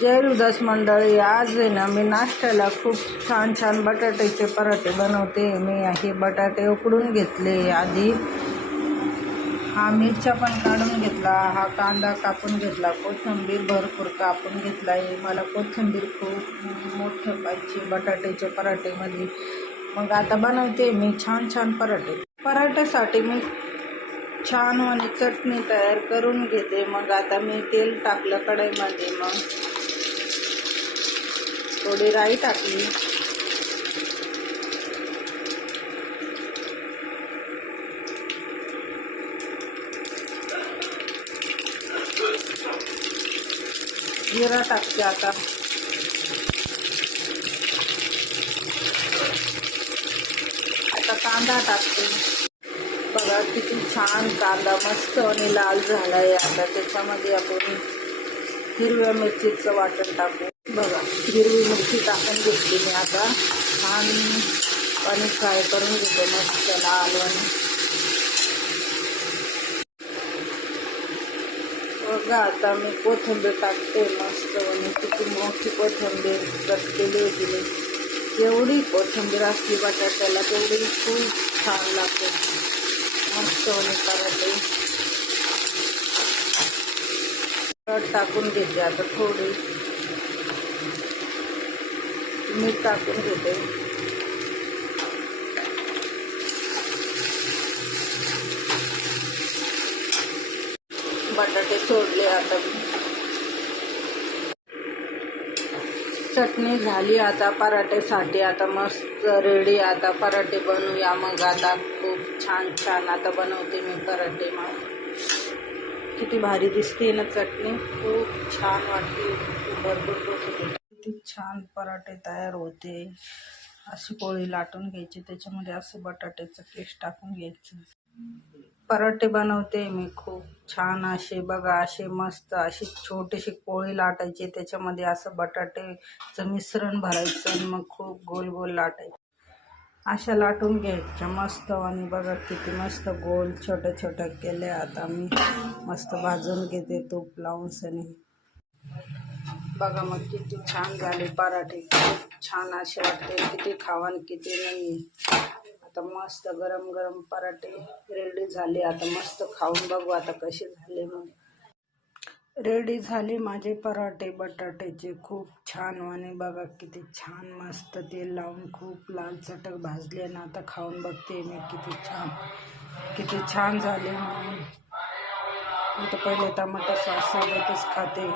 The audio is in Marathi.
जय हृदय मंडळी, आज आहे ना मी नाश्त्याला खूप छान छान बटाट्याचे पराठे बनवते. मी हे बटाटे उकडून घेतले आधी, हा मिरच्या पण काढून घेतला, हा कांदा कापून घेतला, कोथिंबीर भरपूर कापून घेतला आहे. मला कोथिंबीर खूप मोठं पाहिजे बटाट्याच्या पराठेमध्ये. मग आता बनवते मी छान छान पराठ्यासाठी मी छान आणि चटणी तयार करून घेते. मग आता मी तेल टाकलं कढईमध्ये, मग थोडी राई टाकली, जिरा टाकते, आता कांदा टाकते. बघा किती छान कांदा मस्त आणि लाल झाला आहे. आता त्याच्यामध्ये आपण हिरव्या मिरचीचं वाटण टाकू. बघा हिरवी मिरची टाकून घेतली मी. आता छान पाणी फ्राय करून घेते मस्त लाल आणि. बघा आता मी कोथिंबीर टाकते मस्त आणि किती मोठी कोथिंबीर कट केली होती. एवढी कोथिंबीर असली बटाट्याला तेवढी खूप छान लागते मस्त आणि पराठे. टाकून घेते, आता थोडी मीठ टाकून घेते. बटाटे सोडले, आता चटणी झाली आता पराठ्यासाठी. आता मस्त रेडी, आता पराठे बनवूया. मग आता खूप छान छान आता बनवते मी पराठे. मग किती भारी दिसते ना चटणी, खूप छान वाटते, भरपूर किती छान पराठे तयार होते. अशी पोळी लाटून घ्यायची, त्याच्यामध्ये असं बटाट्याचं पेस्ट टाकून घ्यायचं. पराठे बनवते मी खूप छान असे. बघा असे मस्त अशी छोटीशी पोळी लाटायची, त्याच्यामध्ये असं बटाट्याचं मिश्रण भरायचं आणि मग खूप गोल गोल लाटायचं. अशा लाटून घ्यायच्या मस्त. आणि बघा किती मस्त गोल छोट्या छोट्या केल्या. आता मी मस्त भाजून घेते तूप लावून सनी. बघा मग किती छान झाले पराठे, खूप छान असे वाटते. किती खावान किती नाही. आता मस्त गरम गरम पराठे रेडी झाले. आता मस्त खाऊन बघू आता कसे झाले. मग रेडी झाले माझे पराठे बटाट्याचे, खूप छान. आणि बघा किती छान मस्त तेल लावून खूप लाल चटक भाजले. आणि आता खाऊन बघते मी किती छान झाले. म्हणून आता पहिले टमाटर सॉस सोबतच खाते.